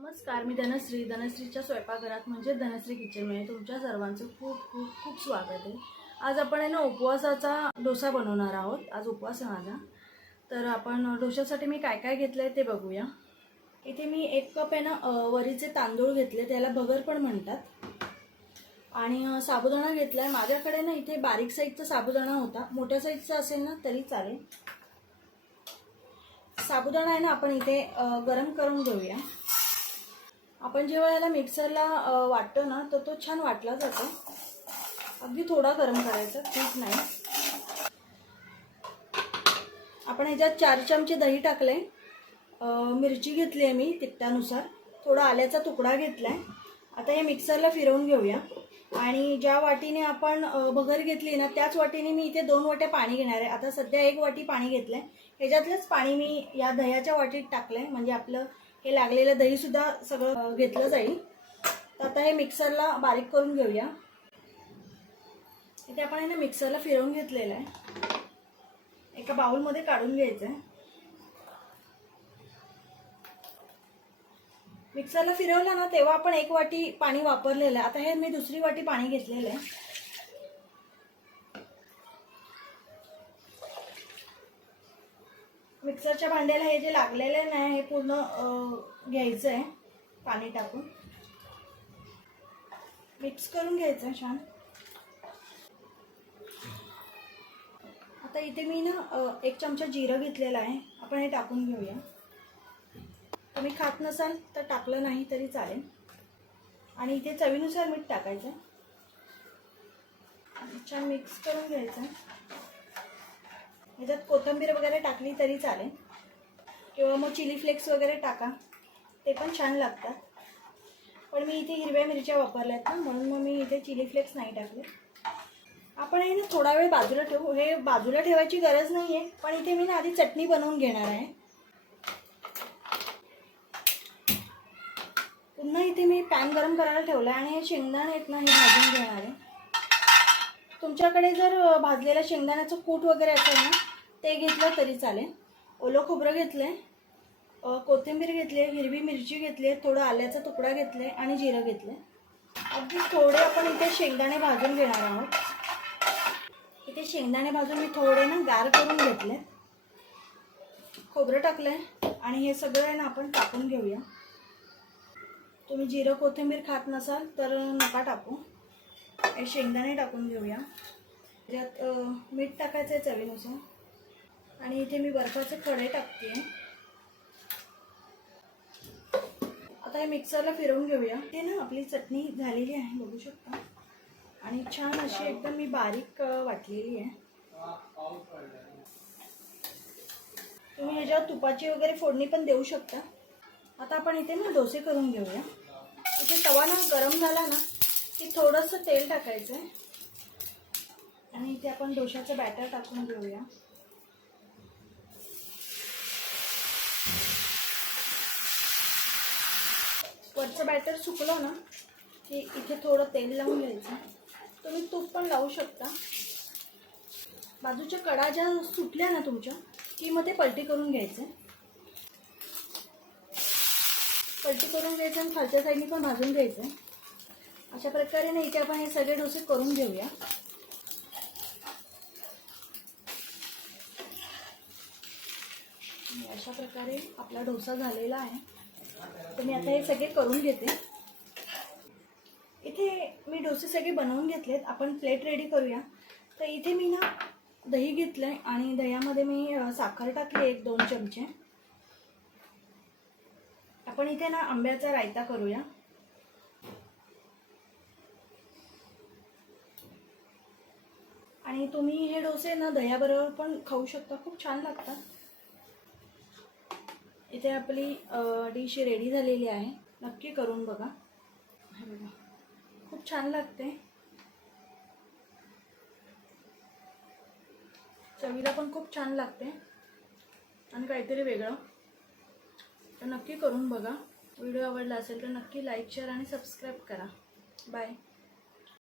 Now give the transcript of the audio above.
नमस्कार मी धनश्री. धनश्रीच्या स्वयंपाकघरात म्हणजे धनश्री किचनमध्ये तुमच्या सर्वांचं खूप खूप खूप स्वागत आहे. आज आपण आहे ना उपवासाचा डोसा बनवणार आहोत. आज उपवास आहे माझा. तर आपण डोशासाठी मी काय काय घेतलं आहे ते बघूया. इथे मी एक कप आहे ना वरीचे तांदूळ घेतले त्याला भगर पण म्हणतात. आणि साबुदाणा घेतला आहे माझ्याकडे ना इथे बारीक साईजचा साबुदाणा होता. मोठ्या साईजचा असेल ना तरी चालेल. साबुदाणा आहे ना आपण इथे गरम करून घेऊया. आपण जेव्हा याला मिक्सरला वाटतो ना तर तो छान वाटला जातो. अगदी थोडा गरम करायचा खूप नाही. आपण ह्याच्यात चार चमचे दही टाकले. मिरची घेतली आहे मी तिखटानुसार. थोडा आल्याचा तुकडा घेतला आहे आता हे मिक्सरला फिरवून घेऊया. आणि ज्या वाटीने आपण भगर घेतली ना त्याच वाटीने मी इथे दोन वाट्या पाणी घेणार आहे. आता सध्या एक वाटी पाणी घेतलं आहे ह्याच्यातलंच पाणी मी या दह्याच्या वाटीत टाकलं आहे म्हणजे आपलं हे लागलेलं दही सुद्धा सगळं घेतलं जाईल. तर आता हे मिक्सरला बारीक करून घेऊया. इथे आपण हे ना मिक्सरला फिरवून घेतलेलं आहे. एका बाउलमध्ये काढून घ्यायचं आहे मिक्सरला फिरवलं ना तेव्हा आपण एक वाटी पाणी वापरलेलं आहे. आता हे मी दुसरी वाटी पाणी घेतलेलं आहे. मिक्सरच्या भांड्याला हे जे लागलेलं आहे हे पूर्ण घ्यायचं आहे. पाणी टाकून. मिक्स करून घ्यायचं आहे छान. आता इथे मी ना एक चमचा जिरं घेतलेलं आहे. आपण हे टाकून घेऊया. तुम्ही खात नसाल तर टाकलं नाही तरी चालेल. आणि इथे चवीनुसार मीठ टाकायचं छान मिक्स करून घ्यायचं ह्याच्यात कोथिंबीर वगैरे टाकली तरी चालेल. किंवा मग चिली फ्लेक्स वगैरे टाका. ते पण छान लागतात. पण मी इथे हिरव्या मिरच्या वापरल्या आहेत ना म्हणून मग मी इथे चिली फ्लेक्स नाही टाकले. आपण हे ना थोडा वेळ बाजूला ठेवू. हे बाजूला ठेवायची गरज नाही आहे पण इथे मी ना आधी चटणी बनवून घेणार आहे. पुन्हा इथे मी पॅन गरम करायला ठेवला आहे आणि हे शेंगदाणे आहेत ना हे भाजून घेणार आहे. तुमच्याकडे जर भाजलेल्या शेंगदाण्याचं कूट वगैरे असेल ना ते घेतलं तरी चालेल. ओलं खोबरं घेतलं आहे कोथिंबीर घेतली आहे हिरवी मिरची घेतली आहे थोडं आल्याचा तुकडा घेतला आहे आणि जिरं घेतलं. आहे अगदी थोडे आपण इथे शेंगदाणे भाजून घेणार आहोत. इथे शेंगदाणे भाजून मी थोडे ना गार करून घेतले. खोबरं टाकलं आहे आणि हे सगळं आहे ना आपण टाकून घेऊया. तुम्ही जिरं कोथिंबीर खात नसाल तर नका टाकू. हे शेंगदाणे टाकून घेऊया. त्यात मीठ टाकायचं आहे चवीनुसार. आणि इथे मी बर्फाचे खडे टाकते. आता हे मिक्सरला फिरवून घेऊया. ते ना आपली चटणी झालेली आहे बघू शकता. आणि छान अशी एकदम मी बारीक वाटलेली आहे. तुम्ही ह्याच्यावर तुपाची वगैरे फोडणी पण देऊ शकता. आता आपण इथे ना डोसे करून घेऊया. इथे तवा ना गरम झाला ना की थोडंसं तेल टाकायचं आहे आणि इथे आपण डोशाचं बॅटर टाकून घेऊया. वरचं बॅटर सुकलं ना की इथे थोडं तेल लावून घ्यायचं. तुम्ही तूप पण लावू शकता. बाजूच्या कडा ज्या सुटल्या ना तुमच्या की मग ते पलटी करून घ्यायचं. पलटी करून घ्यायचं आणि खालच्या साईडने पण भाजून घ्यायचं. अशा प्रकारे ना इथे आपण हे सगळे डोसे करून घेऊया. अशा प्रकारे आपला डोसा झालेला आहे. तर मी आता हे सगळे करून घेते. इथे मी डोसे सगळे बनवून घेतलेत. आपण प्लेट रेडी करूया. तर इथे मी ना दही घेतलं आहे आणि दह्यामध्ये मी साखर टाकली एक दोन चमचे. आपण इथे ना आंब्याचा रायता करूया. आणि तुम्ही हे डोसे ना दह्याबरोबर पण खाऊ शकता. खूप छान लागतात. इथे आपली डिश रेडी झालेली आहे. नक्की करून बघा. बघा. खूप छान लागते. चवीला पण खूप छान लागते. आणि काहीतरी वेगळं. तर नक्की करून बघा. व्हिडिओ आवडला असेल तर नक्की लाईक शेअर आणि सबस्क्राईब करा. बाय.